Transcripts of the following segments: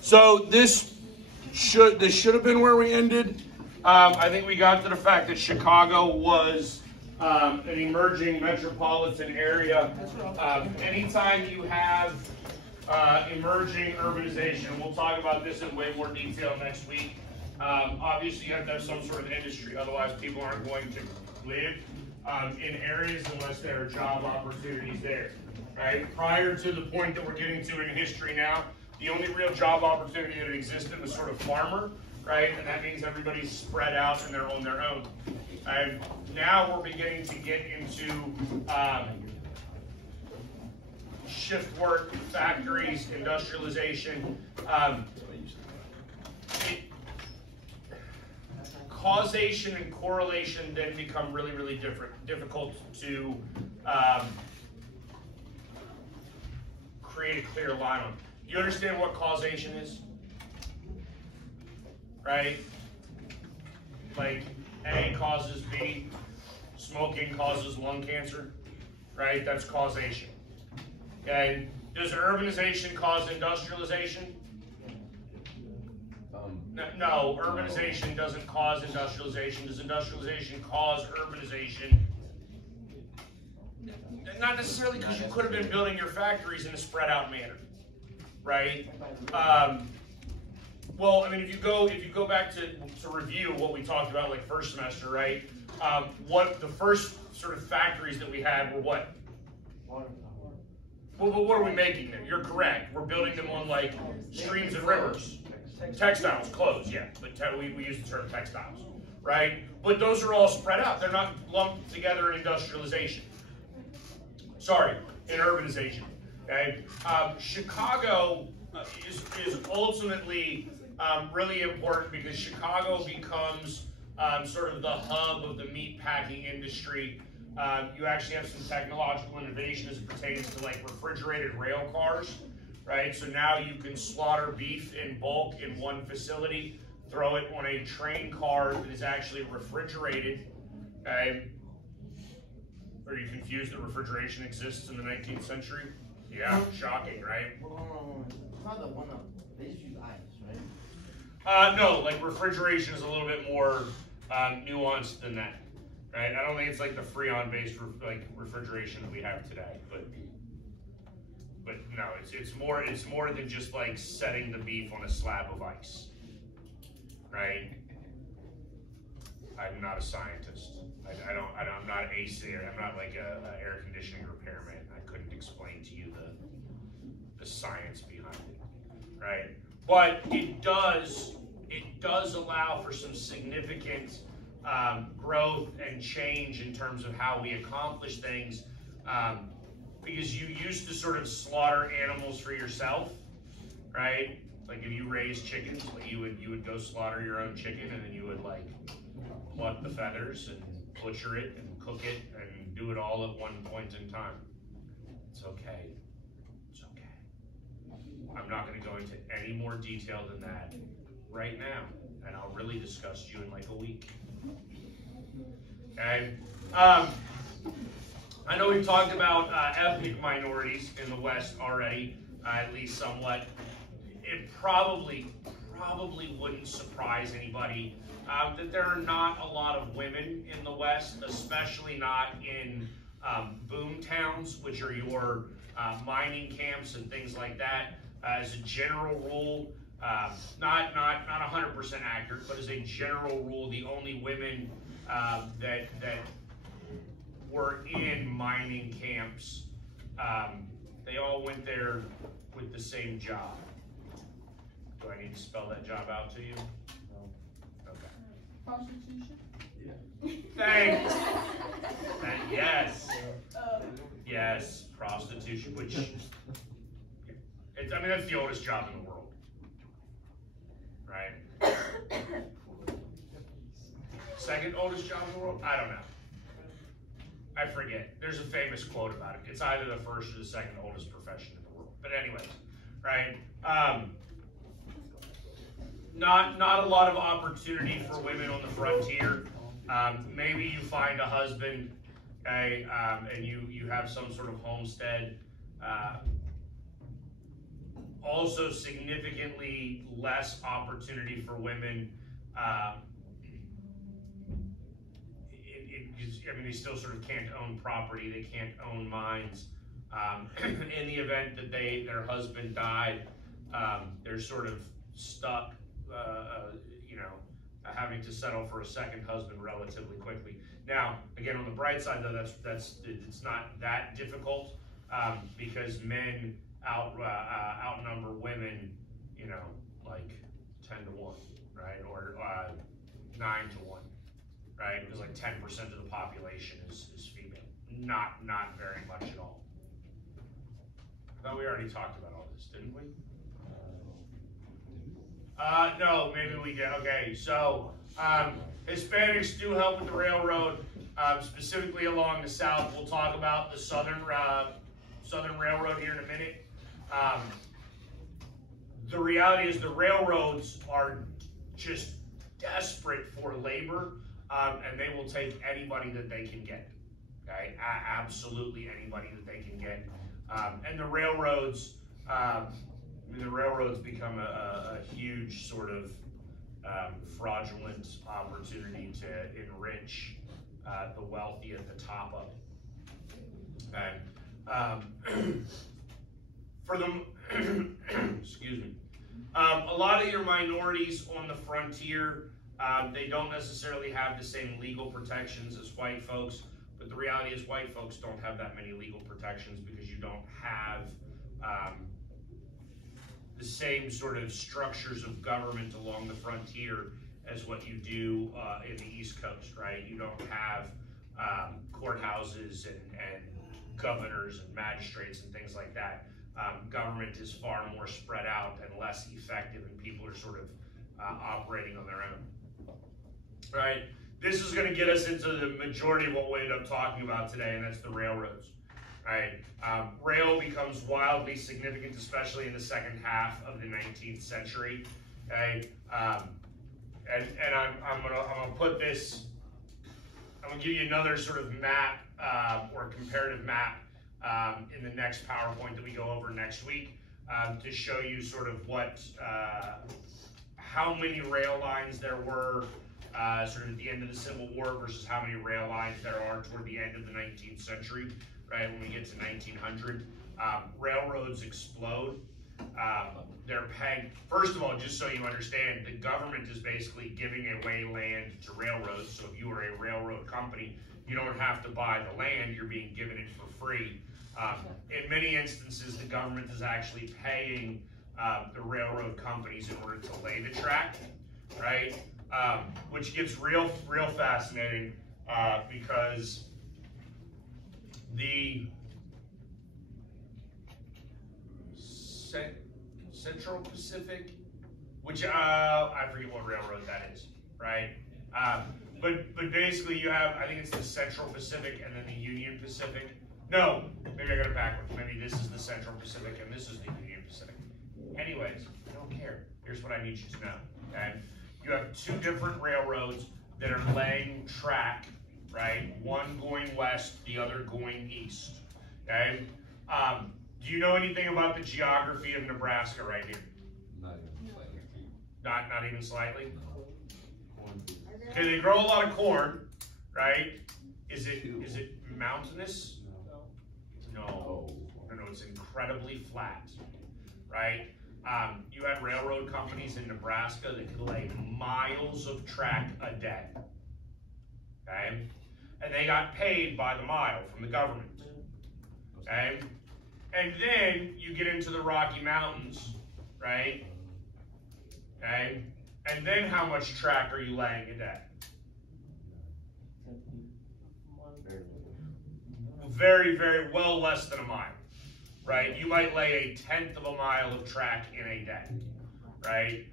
So this should have been where we ended. I think we got to the fact that Chicago was an emerging metropolitan area. Anytime you have emerging urbanization, we'll talk about this in way more detail next week. Obviously, you have to have some sort of industry, otherwise people aren't going to live in areas unless there are job opportunities there. Right? Prior to the point that we're getting to in history now, the only real job opportunity that existed was sort of farmer, right? And that means everybody's spread out and they're on their own. And now we're beginning to get into shift work, factories, industrialization. Causation and correlation then become really, really difficult to create a clear line on. You understand what causation is? Right? Like A causes B, smoking causes lung cancer, right? That's causation. Okay? Does urbanization cause industrialization? No, urbanization doesn't cause industrialization. Does industrialization cause urbanization? Not necessarily, because you could have been building your factories in a spread out manner, right? Well, I mean, if you go back to review what we talked about like first semester, right? What the first sort of factories that we had were what? Well, but what are we making them? You're correct. We're building them on like streams and rivers. Textiles, clothes, yeah. But we use the term textiles, right? But those are all spread out. They're not lumped together in industrialization. Sorry, in urbanization. Okay, Chicago is ultimately really important because Chicago becomes sort of the hub of the meat packing industry. You actually have some technological innovation as it pertains to like refrigerated rail cars, right? So now you can slaughter beef in bulk in one facility, throw it on a train car that is actually refrigerated. Okay. Are you confused that refrigeration exists in the 19th century? Yeah, shocking, right? It's not the one that they just use ice, right? No, like refrigeration is a little bit more nuanced than that, right? I don't think it's like the Freon-based refrigeration that we have today, but no, it's more than just like setting the beef on a slab of ice, right? I'm not a scientist. I'm not an AC. I'm not like a air conditioning repairman. I couldn't explain to you the science behind it, right? But it does allow for some significant growth and change in terms of how we accomplish things, because you used to sort of slaughter animals for yourself, right? Like if you raised chickens, like you would go slaughter your own chicken, and then you would like pluck the feathers and butcher it and cook it and do it all at one point in time. It's okay. It's okay. I'm not going to go into any more detail than that right now, and I'll really discuss you in like a week. Okay. I know we've talked about ethnic minorities in the West already, at least somewhat. It probably wouldn't surprise anybody that there are not a lot of women in the West, especially not in boom towns, which are your mining camps and things like that. As a general rule, not 100% accurate, but as a general rule, the only women that were in mining camps, they all went there with the same job. Do I need to spell that job out to you? No. Okay. Prostitution? Yeah. Thanks. Yes. Yes, prostitution, which, I mean, that's the oldest job in the world, right? Second oldest job in the world? I don't know. I forget. There's a famous quote about it. It's either the first or the second oldest profession in the world. But anyways, right? Not a lot of opportunity for women on the frontier. Maybe you find a husband, okay, and you have some sort of homestead. Also significantly less opportunity for women. I mean, they still sort of can't own property, they can't own mines. In the event that their husband died, they're sort of stuck, you know, having to settle for a second husband relatively quickly. Now, again, on the bright side though, it's not that difficult, because men outnumber women, you know, like 10 to 1, right? Or 9 to 1, right? Because like 10% of the population is female. Not very much at all. I thought we already talked about all this, didn't we? No, maybe we did. Okay, so Hispanics do help with the railroad, specifically along the south. We'll talk about the Southern Railroad here in a minute. The reality is the railroads are just desperate for labor, and they will take anybody that they can get. Okay, absolutely anybody that they can get. And the railroads, become a huge sort of fraudulent opportunity to enrich the wealthy at the top of it. Okay. For them, excuse me. A lot of your minorities on the frontier, they don't necessarily have the same legal protections as white folks, but the reality is white folks don't have that many legal protections because you don't have the same sort of structures of government along the frontier as what you do in the East Coast, right? You don't have courthouses and governors and magistrates and things like that. Government is far more spread out and less effective, and people are sort of operating on their own, right? This is going to get us into the majority of what we end up talking about today, and that's the railroads, right? Rail becomes wildly significant, especially in the second half of the 19th century, okay? And I'm gonna put this, I'm gonna give you another sort of map or comparative map in the next PowerPoint that we go over next week to show you sort of what, how many rail lines there were sort of at the end of the Civil War versus how many rail lines there are toward the end of the 19th century, right? When we get to 1900, railroads explode. They're paying, first of all, just so you understand, the government is basically giving away land to railroads. So if you are a railroad company, you don't have to buy the land, you're being given it for free. In many instances, the government is actually paying the railroad companies in order to lay the track, right? Which gets real fascinating because the Central Pacific, which I forget what railroad that is, right? But basically you have, I think it's the Central Pacific and then the Union Pacific. No, maybe I got it backwards. Maybe this is the Central Pacific and this is the Union Pacific. Anyways, I don't care. Here's what I need you to know, okay? You have two different railroads that are laying track, right? One going west, the other going east, okay? Do you know anything about the geography of Nebraska right here? Not even slightly. Not even slightly? Okay, they grow a lot of corn, right? Is it mountainous? No, it's incredibly flat, right? You had railroad companies in Nebraska that could lay miles of track a day, okay? And they got paid by the mile from the government, okay? And then you get into the Rocky Mountains, right? Okay? And then how much track are you laying a day? Very, very well less than a mile, right? You might lay 1/10 of a mile of track in a day, right?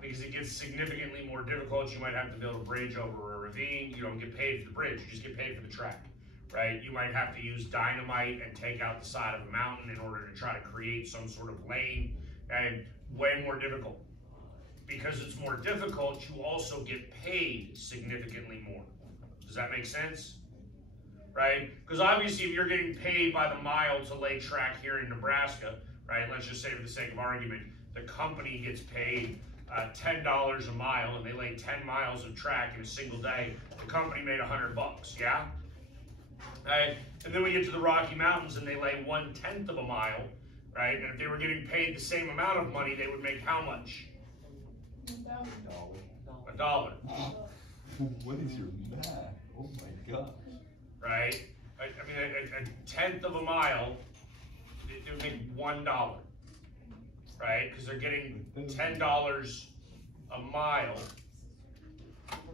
Because it gets significantly more difficult. You might have to build a bridge over a ravine. You don't get paid for the bridge, you just get paid for the track, right? You might have to use dynamite and take out the side of a mountain in order to try to create some sort of lane, and way more difficult. Because it's more difficult, you also get paid significantly more. Does that make sense? Right? Because obviously if you're getting paid by the mile to lay track here in Nebraska, right? Let's just say for the sake of argument, the company gets paid $10 a mile, and they lay 10 miles of track in a single day. The company made $100, yeah? Right? And then we get to the Rocky Mountains, and they lay 1/10 of a mile, right? And if they were getting paid the same amount of money, they would make how much? $1. What is your math? Oh my gosh. Right? I mean, a 1/10 of a mile, they would make $1, right? Because they're getting $10 a mile.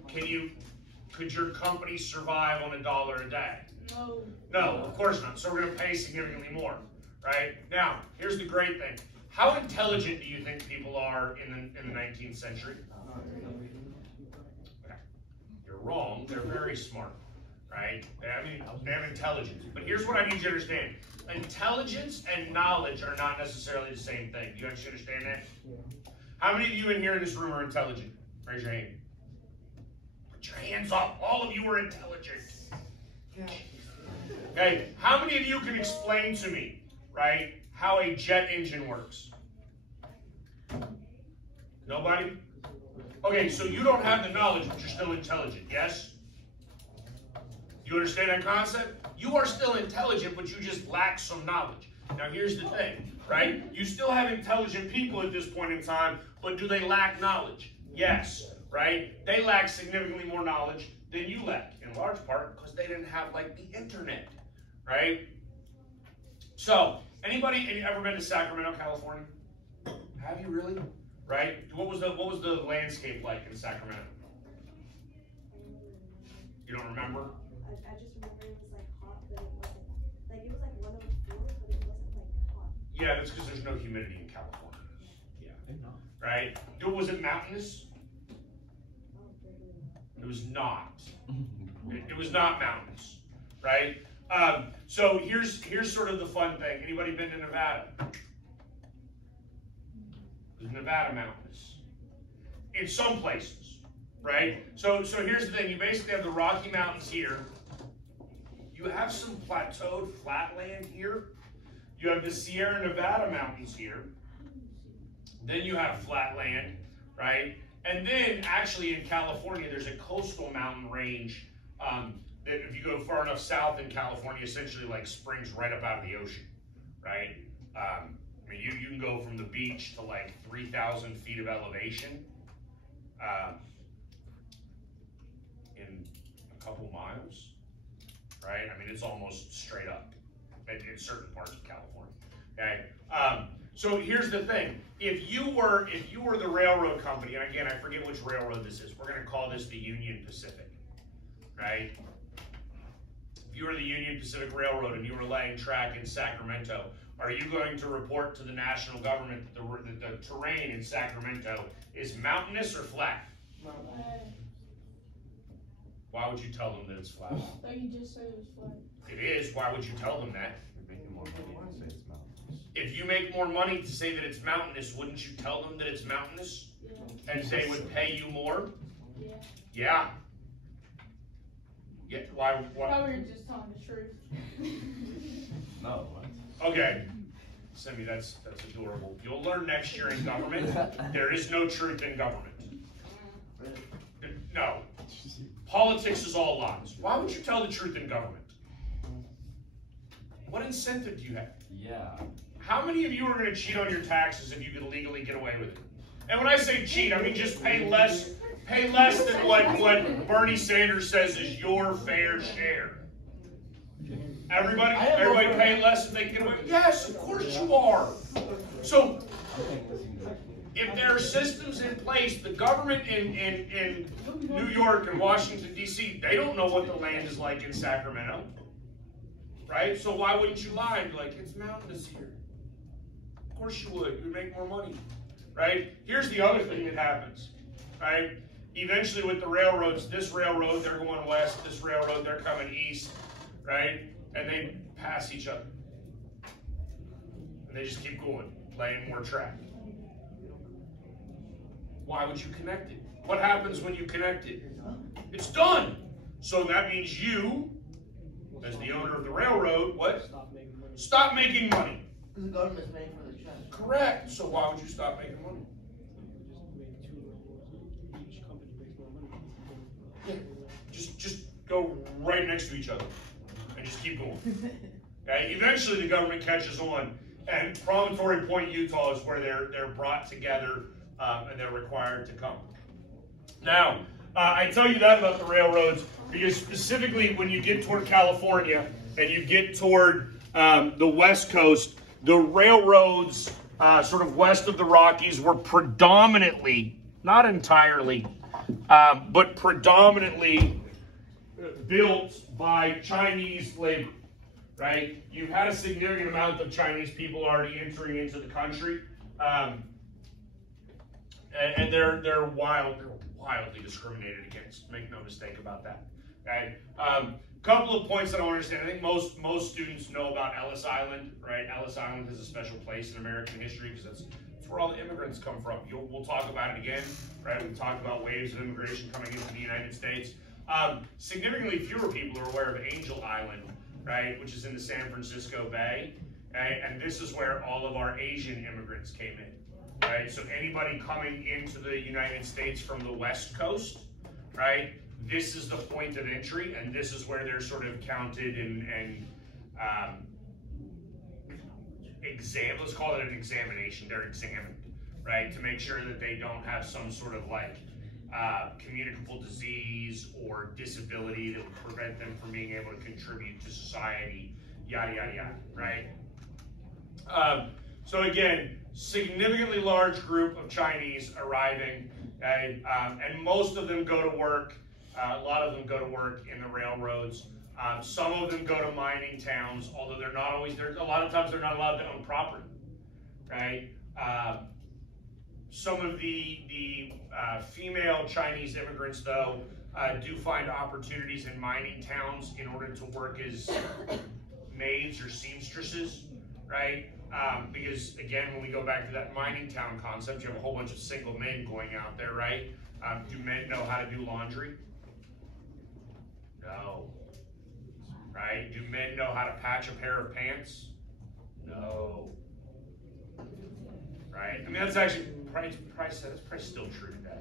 Could your company survive on $1 a day? No. No, of course not. So we're going to pay significantly more, right? Now, here's the great thing. How intelligent do you think people are in the 19th century? Okay. You're wrong. They're very smart, right? They have intelligence. But here's what I need you to understand. Intelligence and knowledge are not necessarily the same thing. Do you actually understand that? How many of you in here in this room are intelligent? Raise your hand. Put your hands up. All of you are intelligent. Okay, how many of you can explain to me, right, how a jet engine works? Nobody? Okay, so you don't have the knowledge, but you're still intelligent, yes? You understand that concept? You are still intelligent, but you just lack some knowledge. Now here's the thing, right? You still have intelligent people at this point in time, but do they lack knowledge? Yes, right? They lack significantly more knowledge than you lack, in large part because they didn't have, like, the internet, right? So, anybody ever been to Sacramento, California? Have you really? Right? What was the landscape like in Sacramento? You don't remember? I just remember it was like hot, but it wasn't like it was like 104, but it wasn't like hot. Yeah, that's because there's no humidity in California. Yeah. Right? Was it mountainous? It was not. It was not mountainous, right? So here's sort of the fun thing. Anybody been to Nevada? Is Nevada mountainous? In some places, right? So here's the thing. You basically have the Rocky Mountains here. You have some plateaued flatland here. You have the Sierra Nevada mountains here. Then you have flatland, right? And then, actually, in California, there's a coastal mountain range that if you go far enough south in California, essentially like springs right up out of the ocean, right? I mean, you can go from the beach to like 3,000 feet of elevation in a couple miles, right? I mean, it's almost straight up in certain parts of California, okay? So here's the thing. If you were the railroad company, and again, I forget which railroad this is. We're going to call this the Union Pacific, right? If you were the Union Pacific Railroad and you were laying track in Sacramento, are you going to report to the national government that the terrain in Sacramento is mountainous or flat? Why would you tell them that it's flat? But you just said it was flat. It is. Why would you tell them that? If you make more money to say that it's mountainous, wouldn't you tell them that it's mountainous? Yeah. And they would pay you more? Yeah. Yeah. Yeah. Why? Probably you're just telling the truth. No. Okay. Simi, that's adorable. You'll learn next year in government, there is no truth in government. No. Politics is all lies. Why would you tell the truth in government? What incentive do you have? Yeah. How many of you are going to cheat on your taxes if you could legally get away with it? And when I say cheat, I mean just pay less than what Bernie Sanders says is your fair share. Everybody pay less if they can get away with it? Yes, of course you are. So if there are systems in place, the government in New York and Washington, D.C., they don't know what the land is like in Sacramento. Right? So why wouldn't you lie and be like, it's mountainous here? Of course you would. You'd make more money. Right? Here's the other thing that happens. Right? Eventually with the railroads, this railroad, they're going west. This railroad, they're coming east. Right? And they pass each other. And they just keep going, laying more track. Why would you connect it? What happens when you connect it? It's done. So that means you, as the owner of the railroad, what? Stop making money. Because the government's paying for the Correct. So why would you stop making money? Yeah. Just go right next to each other and just keep going. Okay? Eventually the government catches on, and Promontory Point, Utah is where they're brought together and they're required to come. Now, I tell you that about the railroads because specifically when you get toward California and you get toward the West Coast, the railroads sort of west of the Rockies were predominantly, not entirely, but predominantly built by Chinese labor, right? You had a significant amount of Chinese people already entering into the country, and they're wildly discriminated against. Make no mistake about that. Okay. Couple of points that I want to understand. I think most students know about Ellis Island, right? Ellis Island is a special place in American history because that's where all the immigrants come from. We'll talk about it again, right? We've talked about waves of immigration coming into the United States. Significantly fewer people are aware of Angel Island, right, which is in the San Francisco Bay, okay? And this is where all of our Asian immigrants came in, right? So anybody coming into the United States from the West Coast, right, this is the point of entry, and this is where they're sort of counted and let's call it an examination. They're examined, right, to make sure that they don't have some sort of like communicable disease or disability that would prevent them from being able to contribute to society, yada, yada, yada, right? So again, significantly large group of Chinese arriving, okay? And most of them go to work. A lot of them go to work in the railroads. Some of them go to mining towns, although they're not always there. A lot of times they're not allowed to own property, right? Some of the female Chinese immigrants, though, do find opportunities in mining towns in order to work as maids or seamstresses, right? Because, again, when we go back to that mining town concept, you have a whole bunch of single men going out there, right? Do men know how to do laundry? No. Right? Do men know how to patch a pair of pants? No. Right? I mean, that's actually that's probably still true today.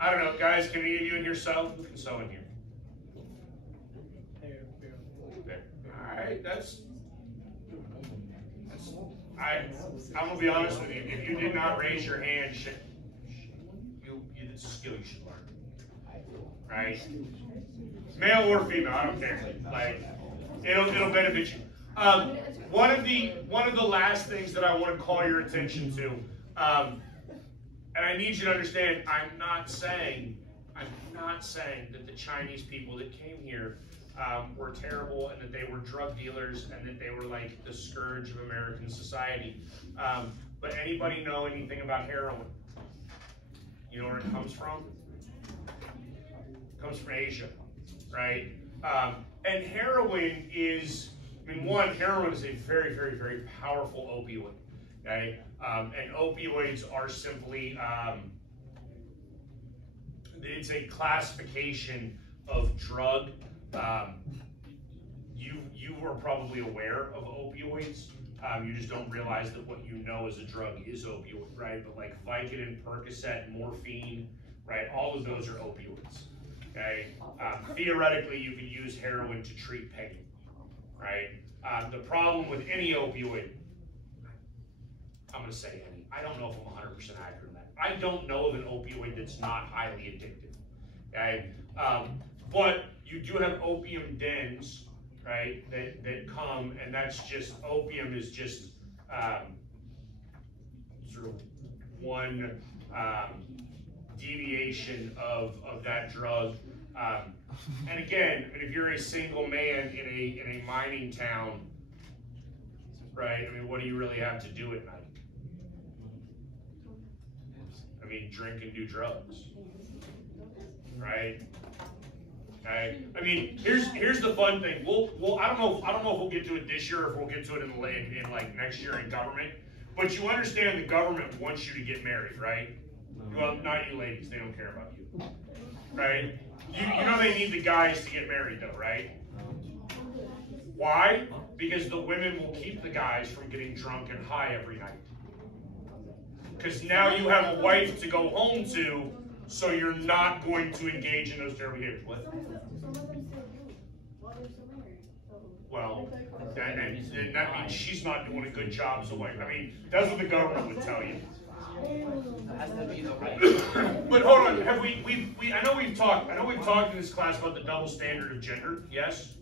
I don't know, guys. Can any of you in here sew? Who can sew in here? There. All right. I'm gonna be honest with you. If you did not raise your hand, it's a skill you should learn. Right? Male or female, I don't care. Like, it'll benefit you. One of the last things that I want to call your attention to, and I need you to understand, I'm not saying that the Chinese people that came here were terrible and that they were drug dealers and that they were like the scourge of American society. But anybody know anything about heroin? You know where it comes from? It comes from Asia, right? And heroin is, I mean, heroin is a very, very, very powerful opioid, okay? And opioids are simply, it's a classification of drug. You are probably aware of opioids. You just don't realize that what you know as a drug is opioid, right? But like Vicodin, Percocet, morphine, right? All of those are opioids, okay? Theoretically, you can use heroin to treat pain, right? The problem with any opioid, I'm going to say any. I don't know if I'm 100% accurate in that. I don't know of an opioid that's not highly addictive, okay? But you do have opium dens, right, that come, and that's just, opium is just sort of one deviation of that drug. And again, I mean, if you're a single man in a mining town, right, I mean, what do you really have to do at night? I mean, drink and do drugs, right? Okay. I mean, here's the fun thing. I don't know if we'll get to it this year or if we'll get to it in like next year in government. But you understand the government wants you to get married, right? Well, not you ladies. They don't care about you, right? You know they need the guys to get married though, right? Why? Because the women will keep the guys from getting drunk and high every night. Because now you have a wife to go home to, so you're not going to engage in those terrible behaviors. What? Some of them still do while they're still married. So. Well, and that means she's not doing a good job as a wife. I mean, that's what the government would tell you. It has to be the right. But hold on, have we I know we've talked in this class about the double standard of gender, yes?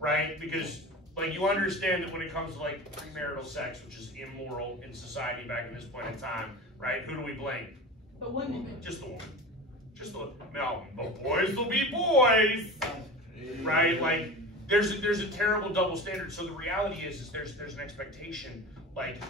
Right? Because like you understand that when it comes to like premarital sex, which is immoral in society back in this point in time, right? Who do we blame? The women. Just the woman. Just the now, but boys will be boys. Right? Like there's a terrible double standard. So the reality is there's an expectation like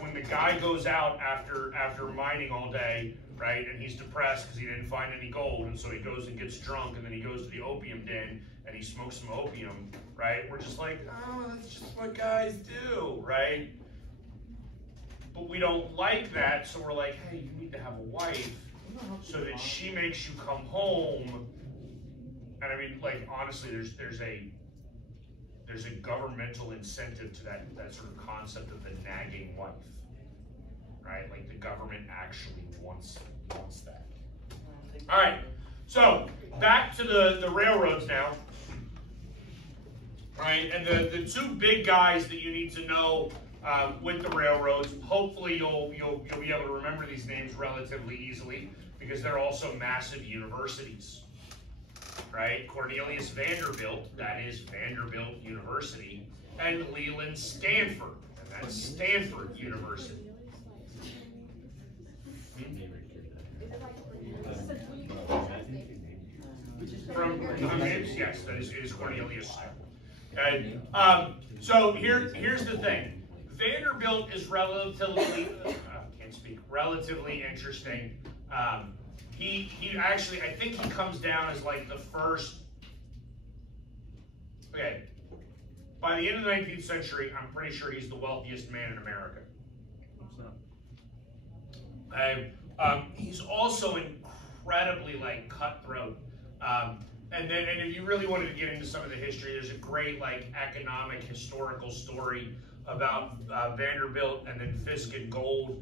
when the guy goes out after mining all day, right, and he's depressed because he didn't find any gold, and so he goes and gets drunk, and then he goes to the opium den and he smokes some opium, right? We're just like, oh, that's just what guys do, right? But we don't like that, so we're like, hey, you need to have a wife so that she makes you come home. And I mean, like honestly, there's a governmental incentive to that sort of concept of the nagging wife, right? Like the government actually wants that. All right, so back to the railroads now, right? And the two big guys that you need to know with the railroads. Hopefully you'll be able to remember these names relatively easily because they're also massive universities. Right? Cornelius Vanderbilt, that is Vanderbilt University, and Leland Stanford, and that's Stanford University. From yes, that is Cornelius. Okay. So here's the thing. Vanderbilt is relatively relatively interesting. He actually, I think he comes down as like the first, okay, by the end of the 19th century, I'm pretty sure he's the wealthiest man in America. He's also incredibly like cutthroat. And if you really wanted to get into some of the history, there's a great like economic historical story about Vanderbilt and then Fisk and Gould,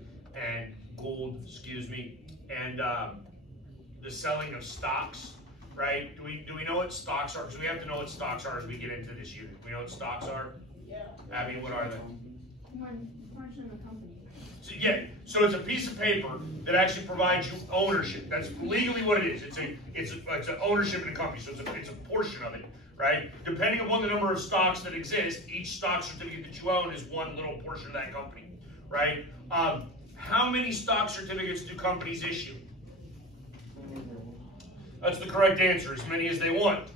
excuse me, and the selling of stocks, right? Do we know what stocks are? Because we have to know what stocks are as we get into this unit. Do we know what stocks are? Yeah. Abby, what are they? Portion of the company. So, yeah. So it's a piece of paper that actually provides you ownership. That's legally what it is. It's an ownership in a company. So it's a portion of it, right? Depending upon the number of stocks that exist, each stock certificate that you own is one little portion of that company, right? How many stock certificates do companies issue? That's the correct answer, as many as they want,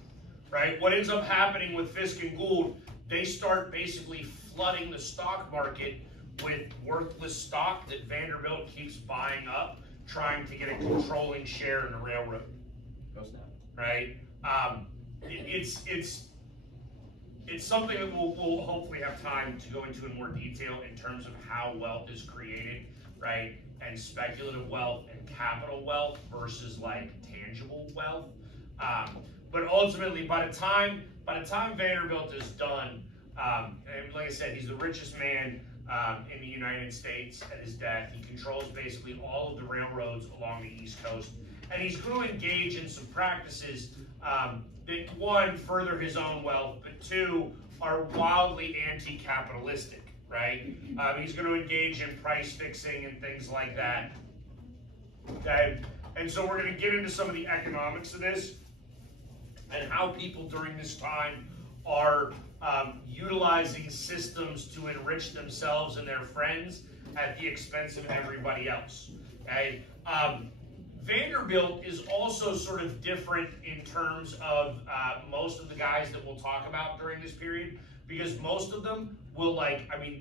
right? What ends up happening with Fisk and Gould, they start basically flooding the stock market with worthless stock that Vanderbilt keeps buying up, trying to get a controlling share in the railroad, right? It's something that we'll hopefully have time to go into in more detail in terms of how wealth is created, right? And speculative wealth and capital wealth versus like tangible wealth. But ultimately, by the time Vanderbilt is done, and like I said, he's the richest man in the United States at his death. He controls basically all of the railroads along the East Coast, and he's going to engage in some practices that one, further his own wealth, but two, are wildly anti-capitalistic. Right? He's going to engage in price fixing and things like that. Okay? And so we're going to get into some of the economics of this and how people during this time are utilizing systems to enrich themselves and their friends at the expense of everybody else. Okay? Vanderbilt is also sort of different in terms of most of the guys that we'll talk about during this period, because most of them will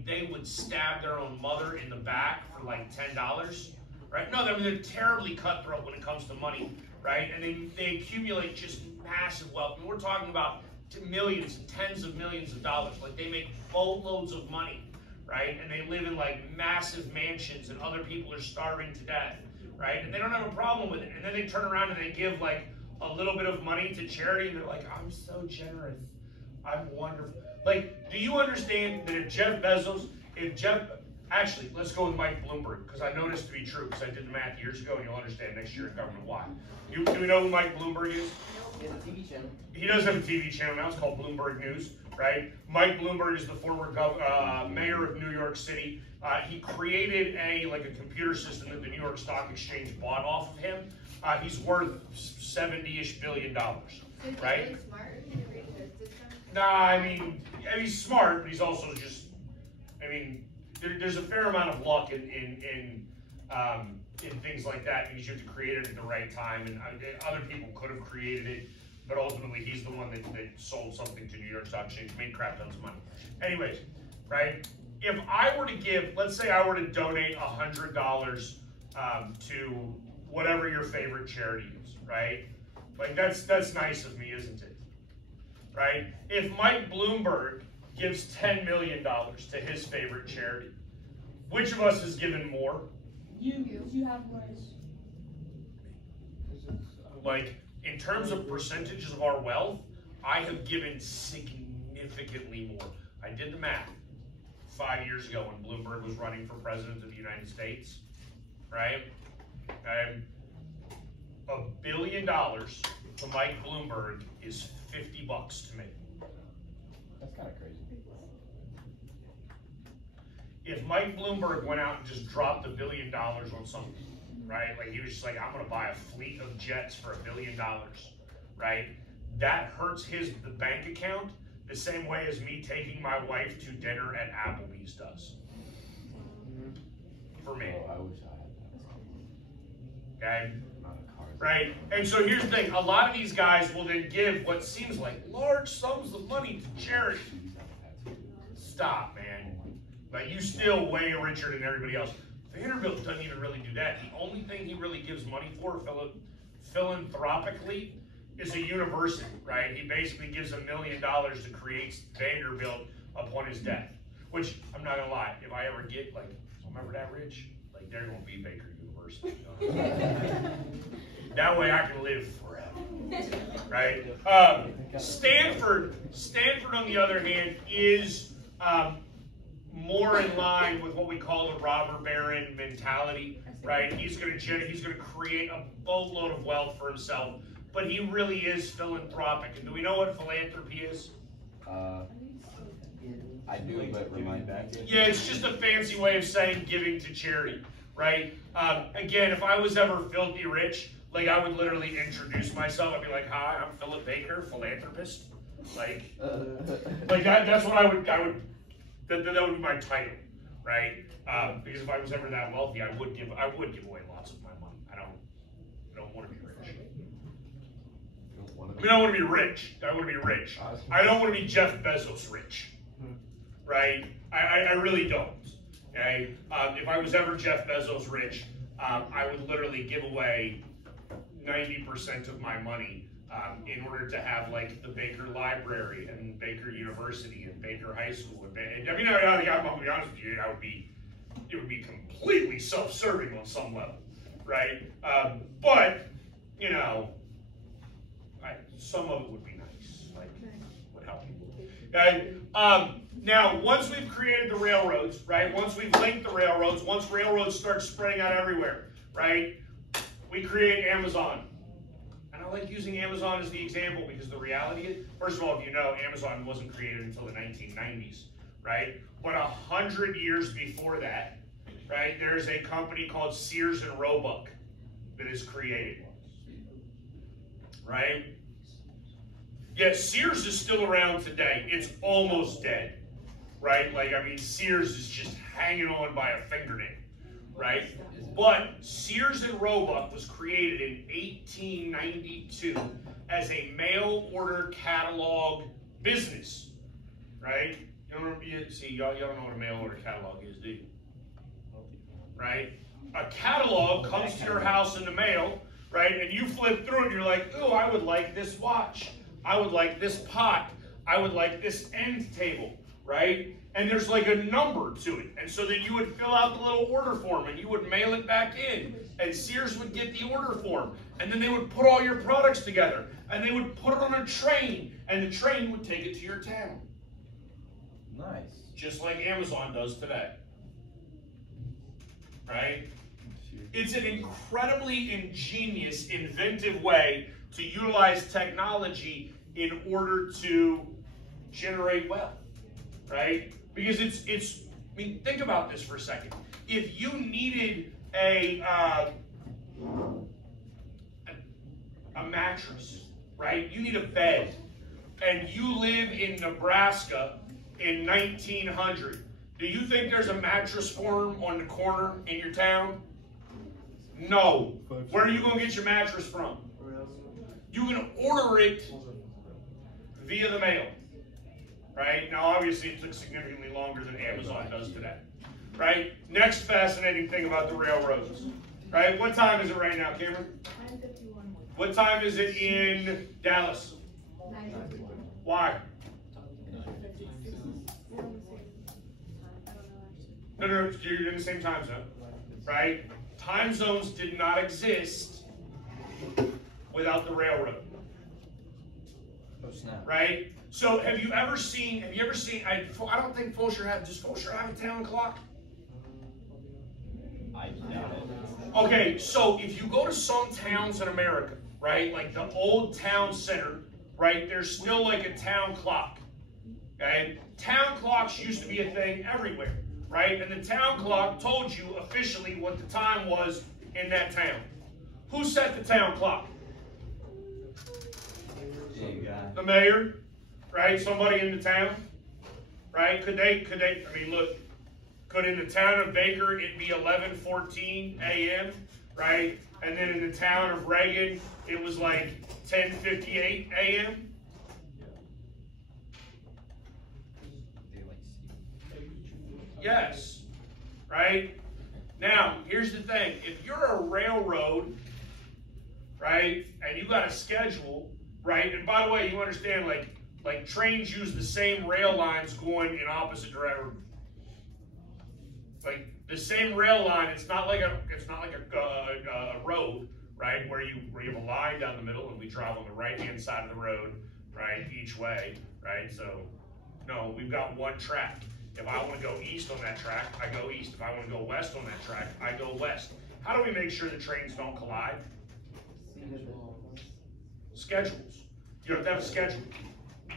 they would stab their own mother in the back for like $10, right? No, they're terribly cutthroat when it comes to money, right? And they accumulate just massive wealth. And we're talking about millions, tens of millions of dollars. Like they make boatloads of money, right? And they live in like massive mansions and other people are starving to death, right? And they don't have a problem with it. And then they turn around and they give like a little bit of money to charity and they're like, I'm so generous. I'm wonderful. Like, do you understand that actually, let's go with Mike Bloomberg, because I know this to be true, because I did the math years ago, and you'll understand next year in government why. Do we know who Mike Bloomberg is? He has a TV channel. He does have a TV channel now. It's called Bloomberg News, right? Mike Bloomberg is the former mayor of New York City. He created a computer system that the New York Stock Exchange bought off of him. He's worth $70-ish billion, So he's right? really smart in creating a system. Nah, I mean, he's smart, but he's also just, I mean, there's a fair amount of luck in things like that, because you have to create it at the right time, and other people could have created it, but ultimately he's the one that sold something to New York Stock Exchange, made crap tons of money. Anyways, right? If I were to give, let's say I were to donate $100 to whatever your favorite charity is, right? Like that's nice of me, isn't it? Right? If Mike Bloomberg gives $10 million to his favorite charity, which of us has given more? You have less. Like, in terms of percentages of our wealth, I have given significantly more. I did the math 5 years ago when Bloomberg was running for president of the United States, right? $1 billion to Mike Bloomberg is $50 to me. That's kind of crazy. If Mike Bloomberg went out and just dropped $1 billion on something, right? Like he was just like, I'm gonna buy a fleet of jets for $1 billion, right? That hurts the bank account the same way as me taking my wife to dinner at Applebee's does. For me. Oh, I wish I had that. Okay? Not a car. Right? And so here's the thing, a lot of these guys will then give what seems like large sums of money to charity. Stop, man. But you still way richer than everybody else. Vanderbilt doesn't even really do that. The only thing he really gives money for philanthropically is a university, right? He basically gives $1 million to create Vanderbilt upon his death. Which, I'm not gonna lie, if I ever get, like, I'm ever that rich, like, there won't be Baker University. That way I can live forever, right? Stanford, on the other hand, is more in line with what we call the robber baron mentality, right? He's going to create a boatload of wealth for himself, but he really is philanthropic. And do we know what philanthropy is? I do, but remind me. Yeah, it's just a fancy way of saying giving to charity, right? Again, if I was ever filthy rich, like I would literally introduce myself. I'd be like, "Hi, I'm Philip Baker, philanthropist." Like that's what I would. That would be my title, right? Because if I was ever that wealthy, I would give away lots of my money. I don't want to be rich. I mean, I want to be rich. I want to be rich. I don't want to be Jeff Bezos rich, right? I really don't. Okay? If I was ever Jeff Bezos rich, I would literally give away 90% of my money in order to have like the Baker Library and Baker University and Baker High School. And I mean, I'm gonna be honest with you, it would be completely self-serving on some level, right? But you know, some of it would be nice, like would help people. Okay? Now, once we've created the railroads, right? Once we've linked the railroads, once railroads start spreading out everywhere, right? We create Amazon. And I like using Amazon as the example because the reality is, first of all, if you know, Amazon wasn't created until the 1990s, right? But 100 years before that, right, there's a company called Sears and Roebuck that is created, right? Yes, Sears is still around today. It's almost dead, right? Like, I mean, Sears is just hanging on by a fingernail, right? But Sears and Roebuck was created in 1892 as a mail order catalog business, right? Y'all don't know what a mail order catalog is, do you? Right? A catalog comes to your house in the mail, right? And you flip through it and you're like, oh, I would like this watch. I would like this pot. I would like this end table, right? And there's like a number to it. And so then you would fill out the little order form and you would mail it back in. And Sears would get the order form. And then they would put all your products together. And they would put it on a train. And the train would take it to your town. Nice. just like Amazon does today. Right? It's an incredibly ingenious, inventive way to utilize technology in order to generate wealth, right? Because I mean, think about this for a second. If you needed a mattress, right? You need a bed, and you live in Nebraska in 1900. Do you think there's a mattress firm on the corner in your town? No. Where are you going to get your mattress from? You're going to order it via the mail, right? Now, obviously, it took significantly longer than Amazon does today, right? Next fascinating thing about the railroads, right? What time is it right now, Cameron? 9:51. What time is it in Dallas? 9:51. Why? No, you're in the same time zone, right? Time zones did not exist without the railroad. Oh, snap. Right? So have you ever seen, I don't think Fulshear does Fulshear have a town clock? I doubt it. Okay, so if you go to some towns in America, right, like the old town center, right, there's still like a town clock, okay? Town clocks used to be a thing everywhere, right? And the town clock told you officially what the time was in that town. Who set the town clock? The mayor, right? Somebody in the town, right? Could they, I mean, look, could in the town of Baker it be 11:14 a.m., right? And then in the town of Reagan, it was like 10:58 a.m.? Yes, right? Now, here's the thing. If you're a railroad, right, and you got a schedule, right, and by the way, you understand, like trains use the same rail lines going in opposite directions. Like the same rail line, it's not like a road, right, where you have a line down the middle, and we drive on the right-hand side of the road, right, each way, right? So, no, we've got one track. If I want to go east on that track, I go east. If I want to go west on that track, I go west. How do we make sure the trains don't collide? Schedules. You have to have a schedule,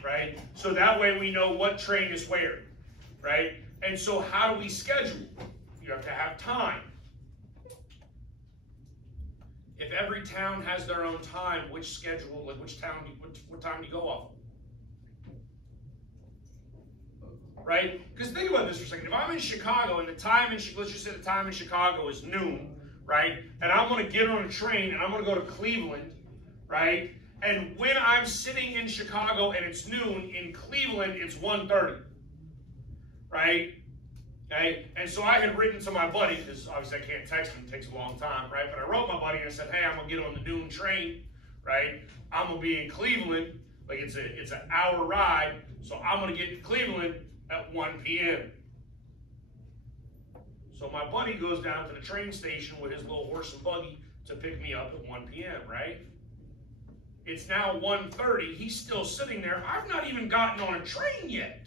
right? So that way we know what train is where, right? And so how do we schedule? You have to have time. If every town has their own time, which schedule, like which town, what time do you go off? Right? Because think about this for a second. If I'm in Chicago and the time in, let's just say the time in Chicago is noon, right? And I'm going to get on a train and I'm going to go to Cleveland, right? And when I'm sitting in Chicago and it's noon, in Cleveland it's 1:30, right? Okay? And so I had written to my buddy, because obviously I can't text him, it takes a long time, right? But I wrote my buddy and I said, hey, I'm going to get on the noon train, right? I'm going to be in Cleveland, like it's an hour ride, so I'm going to get to Cleveland at 1 p.m. So my buddy goes down to the train station with his little horse and buggy to pick me up at 1 p.m., right? It's now 1:30. He's still sitting there. I've not even gotten on a train yet.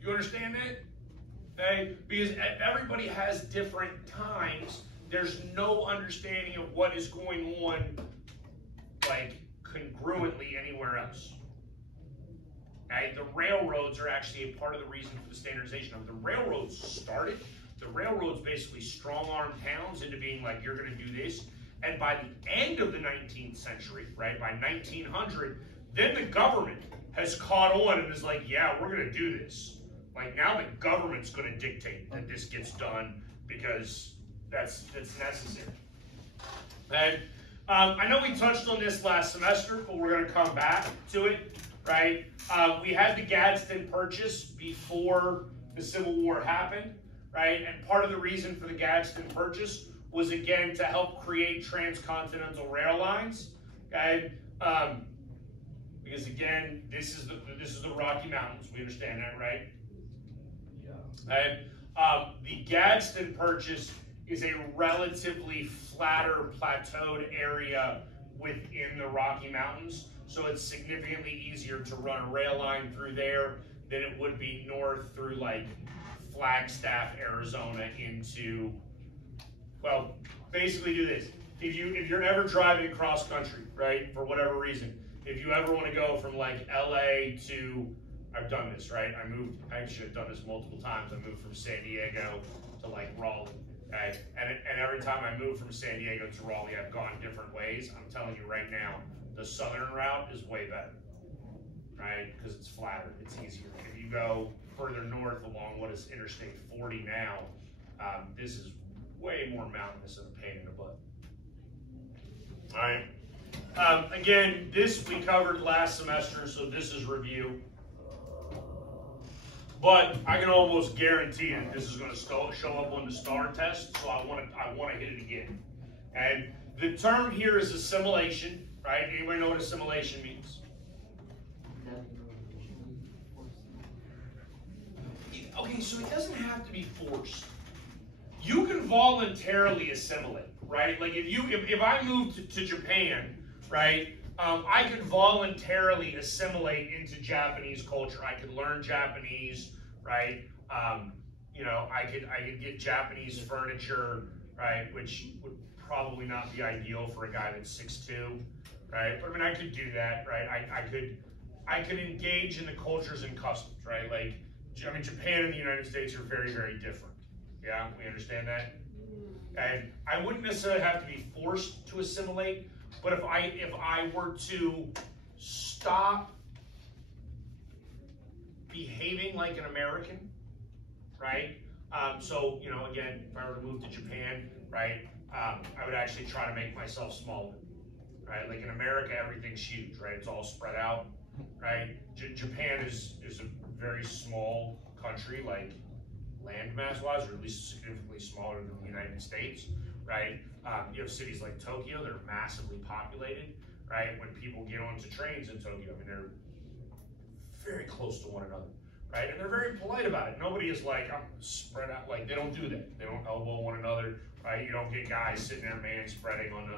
You understand that? Okay? Because everybody has different times. There's no understanding of what is going on, like, congruently anywhere else. Okay? The railroads are actually a part of the reason for the standardization of the railroads started. The railroads basically strong-armed towns into being like, you're going to do this. And by the end of the 19th century, right, by 1900, then the government has caught on and is like, yeah, we're going to do this. Like, now the government's going to dictate that this gets done because that's necessary. And I know we touched on this last semester, but we're going to come back to it, right? We had the Gadsden Purchase before the Civil War happened, right? And part of the reason for the Gadsden Purchase was, again, to help create transcontinental rail lines, okay? Because, again, this is the Rocky Mountains. We understand that, right? Yeah. And the Gadsden Purchase is a relatively flatter, plateaued area within the Rocky Mountains, so it's significantly easier to run a rail line through there than it would be north through like Flagstaff, Arizona into, well, basically do this. If you're ever driving cross country, right, for whatever reason, if you ever want to go from like LA to, I've done this, right? I actually have done this multiple times. I moved from San Diego to like Raleigh, okay? And every time I move from San Diego to Raleigh, I've gone different ways. I'm telling you right now, the southern route is way better, right? Because it's flatter, it's easier. If you go further north along what is Interstate 40 now, this is way more mountainous and a pain in the butt. All right. Again, this we covered last semester, so this is review. But I can almost guarantee that this is going to show up on the STAR test, so I want to hit it again. And the term here is assimilation, right? Anybody know what assimilation means? Okay, so it doesn't have to be forced. You can voluntarily assimilate, right? Like if I moved to Japan, right? I could voluntarily assimilate into Japanese culture. I could learn Japanese, right? You know, I could get Japanese furniture, right? Which would probably not be ideal for a guy that's 6'2", right? But I mean, I could do that, right? I could engage in the cultures and customs, right? Like, I mean, Japan and the United States are very, very different. Yeah, we understand that. And I wouldn't necessarily have to be forced to assimilate, but if I were to stop behaving like an American, right? So, you know, again, if I were to move to Japan, right, I would actually try to make myself smaller, right? Like in America, everything's huge, right? It's all spread out, right? Japan is a very small country, like landmass wise, or at least significantly smaller than the United States, right? You have cities like Tokyo that are massively populated, right? When people get onto trains in Tokyo, I mean, they're very close to one another, right? And they're very polite about it. Nobody is like, I'm spread out, like they don't do that. They don't elbow one another, right? You don't get guys sitting there man spreading on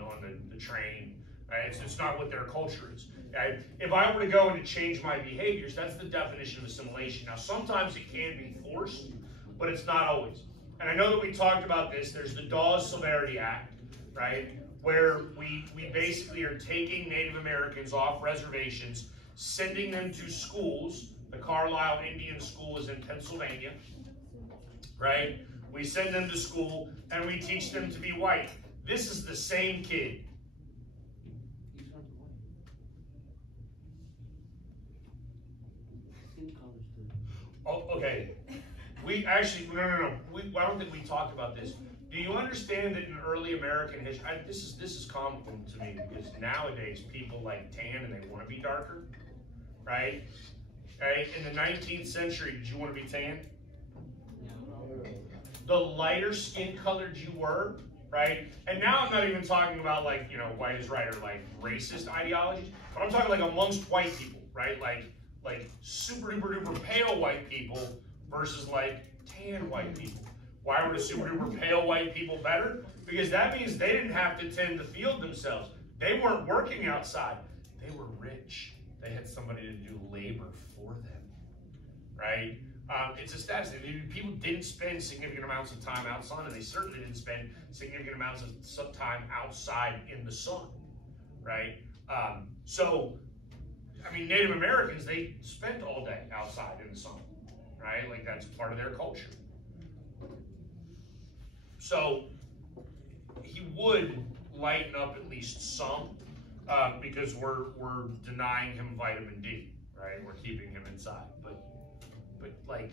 the train, right? It's not what their culture is. Right? If I were to go and to change my behaviors, that's the definition of assimilation. Now, sometimes it can be forced, but it's not always. And I know that we talked about this. There's the Dawes-Severity Act, right? Where we basically are taking Native Americans off reservations, sending them to schools. The Carlisle Indian School is in Pennsylvania, right? We send them to school and we teach them to be white. This is the same kid. Oh, okay. We actually, no. I don't think we talked about this. Do you understand that in early American history, this is comical to me because nowadays people like tan and they want to be darker, right? Okay. In the 19th century, did you want to be tan? The lighter skin colored you were, right? And now I'm not even talking about like, you know, white is right or like racist ideologies, but I'm talking like amongst white people, right? Like super duper duper pale white people versus like tan white people. Why were the super duper pale white people better? Because that means they didn't have to tend the field themselves. They weren't working outside. They were rich. They had somebody to do labor for them, right? It's a status thing. People didn't spend significant amounts of time outside, and they certainly didn't spend significant amounts of time outside in the sun, right? So, I mean, Native Americans, they spent all day outside in the sun, right? Like that's part of their culture. So he would lighten up at least some because we're denying him vitamin D, right? We're keeping him inside, but like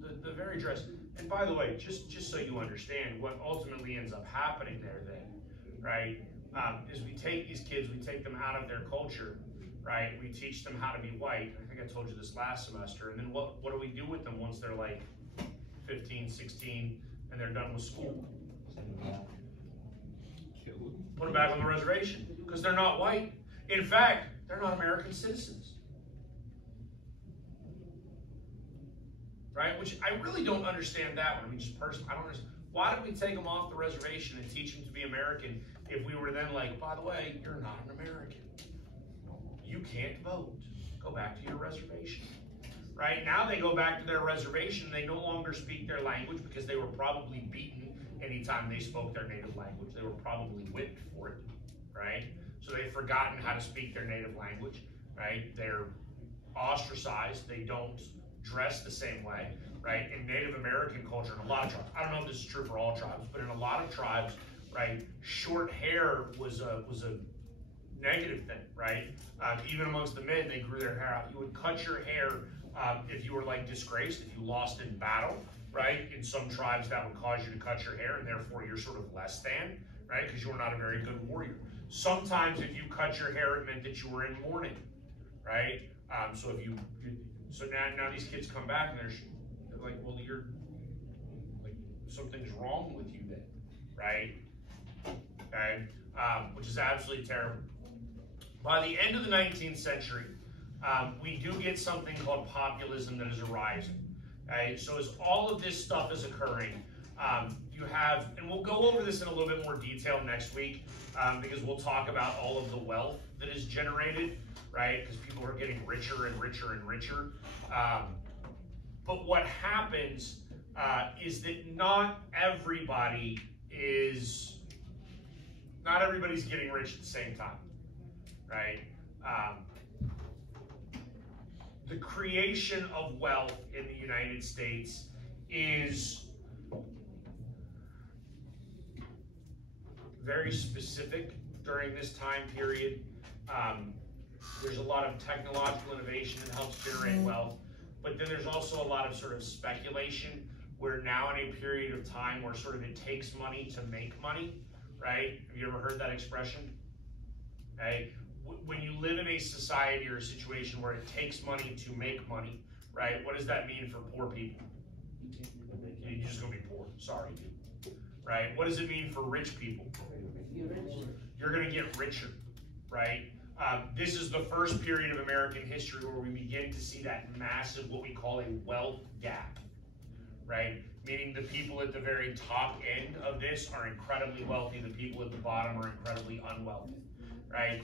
the very dress. And by the way, just so you understand, what ultimately ends up happening there, then, right? Is we take these kids, we take them out of their culture. Right, we teach them how to be white. I think I told you this last semester. And then what do we do with them once they're like 15, 16, and they're done with school? Put them back on the reservation because they're not white. In fact, they're not American citizens. Right? Which I really don't understand that one. I mean, just personally, I don't understand. Why did we take them off the reservation and teach them to be American if we were then like, by the way, you're not an American. You can't vote. Go back to your reservation. Right? Now they go back to their reservation. They no longer speak their language because they were probably beaten anytime they spoke their native language. They were probably whipped for it. Right? So they've forgotten how to speak their native language. Right? They're ostracized. They don't dress the same way. Right? In Native American culture, in a lot of tribes, I don't know if this is true for all tribes, but in a lot of tribes, right, short hair was a negative thing, right? Even amongst the men, they grew their hair out. You would cut your hair if you were like disgraced, if you lost in battle, right? In some tribes, that would cause you to cut your hair, and therefore you're sort of less than, right? Because you were not a very good warrior. Sometimes, if you cut your hair, it meant that you were in mourning, right? So if so now these kids come back and they're like, well, you're like something's wrong with you then, right? Okay, which is absolutely terrible. By the end of the 19th century, we do get something called populism that is arising. Okay, so as all of this stuff is occurring, you have, and we'll go over this in a little bit more detail next week, because we'll talk about all of the wealth that is generated, right? Because people are getting richer and richer and richer. But what happens is that not everybody's getting rich at the same time, right? The creation of wealth in the United States is very specific during this time period. There's a lot of technological innovation that helps generate wealth, but then there's also a lot of sort of speculation. We're now in a period of time where sort of it takes money to make money, right? Have you ever heard that expression? Okay. When you live in a society or a situation where it takes money to make money, right? What does that mean for poor people? You're just gonna be poor. Sorry, dude. Right? What does it mean for rich people? You're gonna get richer, right? This is the first period of American history where we begin to see that massive, what we call a wealth gap, right? Meaning the people at the very top end of this are incredibly wealthy, the people at the bottom are incredibly unwealthy, right?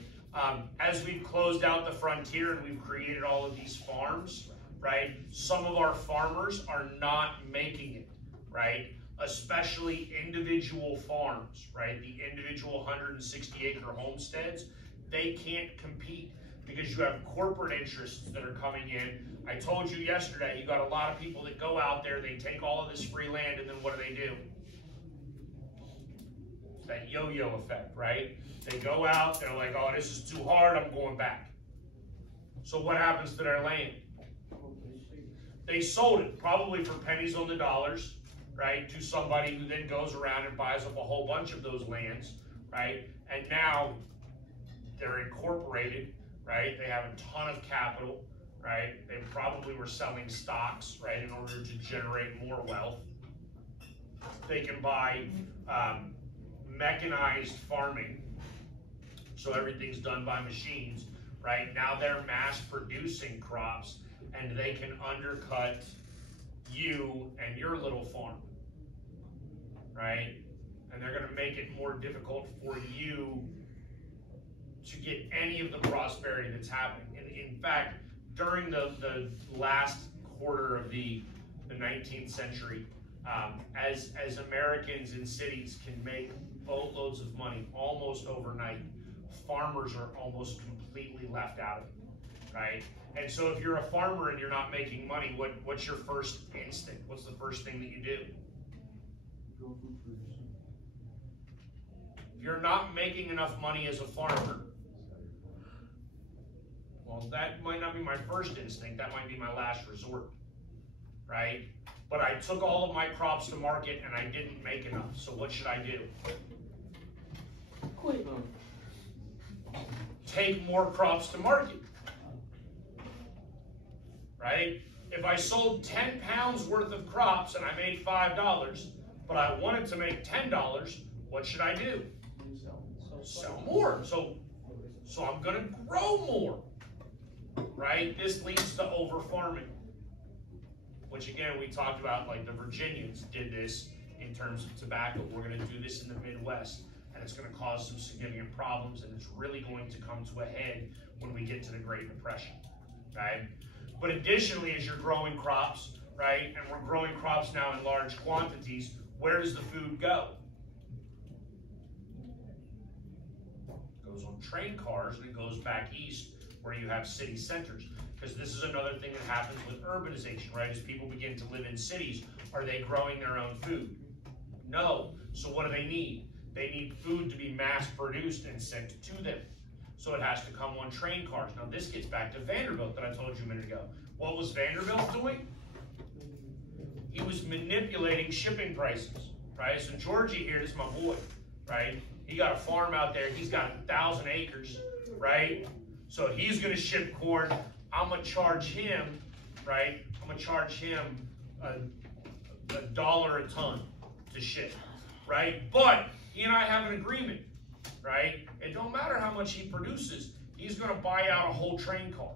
As we've closed out the frontier and we've created all of these farms, right? Some of our farmers are not making it, right? Especially individual farms, right? The individual 160-acre homesteads, they can't compete because you have corporate interests that are coming in. I told you yesterday, you got a lot of people that go out there, they take all of this free land, and then what do? That yo-yo effect, right? They go out, they're like, oh, this is too hard, I'm going back. So what happens to their land? They sold it, probably for pennies on the dollars, right, to somebody who then goes around and buys up a whole bunch of those lands, right? And now they're incorporated, right? They have a ton of capital, right? They probably were selling stocks, right, in order to generate more wealth. They can buy mechanized farming, so everything's done by machines, right? Now they're mass producing crops and they can undercut you and your little farm, right? And they're gonna make it more difficult for you to get any of the prosperity that's happening. And in fact, during the last quarter of the 19th century, as Americans in cities can make boatloads of money almost overnight, farmers are almost completely left out of it, right? And so if you're a farmer and you're not making money, what's your first instinct? What's the first thing that you do? If you're not making enough money as a farmer, well, that might not be my first instinct, that might be my last resort, right? But I took all of my crops to market and I didn't make enough, so what should I do? Quit. Take more crops to market, right? If I sold 10 pounds worth of crops and I made $5, but I wanted to make $10, what should I do? Sell more. So I'm gonna grow more, right? This leads to over farming, which again, we talked about, like the Virginians did this in terms of tobacco. We're going to do this in the Midwest, and it's going to cause some significant problems, and it's really going to come to a head when we get to the Great Depression, right? But additionally, as you're growing crops, right, and we're growing crops now in large quantities, where does the food go? It goes on train cars, and it goes back east where you have city centers. Because this is another thing that happens with urbanization, right? As people begin to live in cities, are they growing their own food? No. So what do they need? They need food to be mass produced and sent to them. So it has to come on train cars. Now this gets back to Vanderbilt that I told you a minute ago. What was Vanderbilt doing? He was manipulating shipping prices, right? So Georgie here, this is my boy, right? He got a farm out there. He's got 1,000 acres, right? So he's going to ship corn. I'm going to charge him, right? I'm going to charge him $1 a ton to ship, right? But he and I have an agreement, right? It don't matter how much he produces. He's going to buy out a whole train car,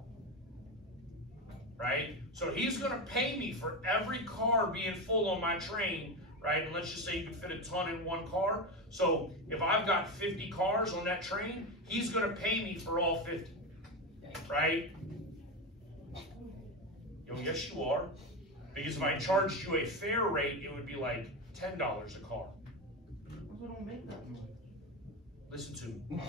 right? So he's going to pay me for every car being full on my train, right? And let's just say you can fit a ton in one car. So if I've got 50 cars on that train, he's going to pay me for all 50, right? You know, yes, you are. Because if I charged you a fair rate, it would be like $10 a car. We don't make that much. Listen to me,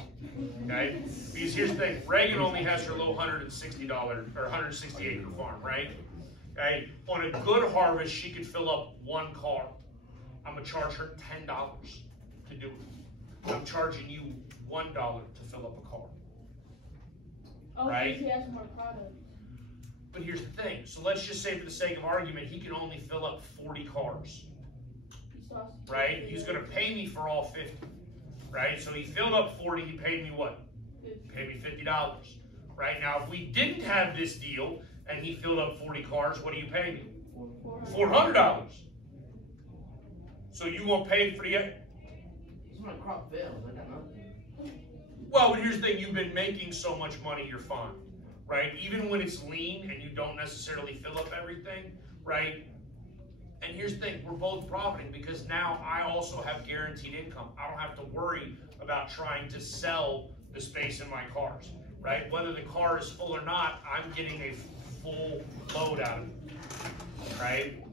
okay? Because here's the thing, Reagan only has her little $160 or 160 acre farm, right? Okay? On a good harvest, she could fill up one car. I'm gonna charge her $10 to do it. I'm charging you $1 to fill up a car. Oh, right? because he has more product. But here's the thing, so let's just say for the sake of argument, he can only fill up 40 cars, right? He's gonna pay me for all 50. Right, so he filled up 40, he paid me what? He paid me $50, right? Now, if we didn't have this deal and he filled up 40 cars, what do you pay me? $400. So you won't pay for the... It's when a crop fails, I got nothing. Well, but here's the thing, you've been making so much money, you're fine, right? Even when it's lean and you don't necessarily fill up everything, right? And here's the thing, we're both profiting because now I also have guaranteed income. I don't have to worry about trying to sell the space in my cars, right? Whether the car is full or not, I'm getting a full load out of it, right?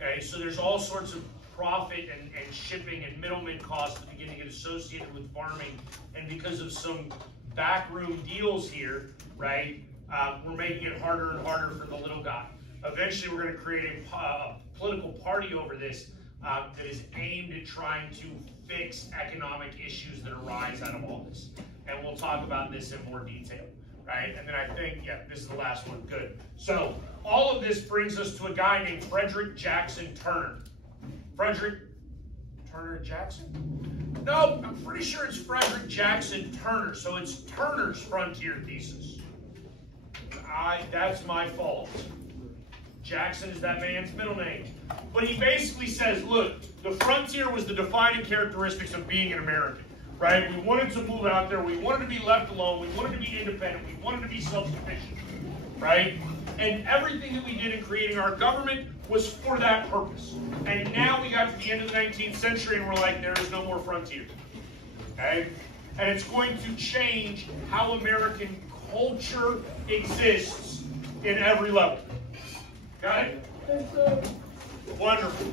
Okay, so there's all sorts of profit and shipping and middleman costs that begin to get associated with farming. And because of some backroom deals here, right, we're making it harder and harder for the little guy. Eventually, we're going to create a political party over this that is aimed at trying to fix economic issues that arise out of all this. And we'll talk about this in more detail, right? And then I think, yeah, this is the last one. Good. So all of this brings us to a guy named Frederick Jackson Turner. Frederick Turner Jackson? No, I'm pretty sure it's Frederick Jackson Turner. So it's Turner's frontier thesis. That's my fault. Jackson is that man's middle name. But he basically says, look, the frontier was the defining characteristics of being an American, right? We wanted to move out there. We wanted to be left alone. We wanted to be independent. We wanted to be self-sufficient, right? And everything that we did in creating our government was for that purpose. And now we got to the end of the 19th century and we're like, there is no more frontier, okay? And it's going to change how American culture exists in every level. Got it? Wonderful.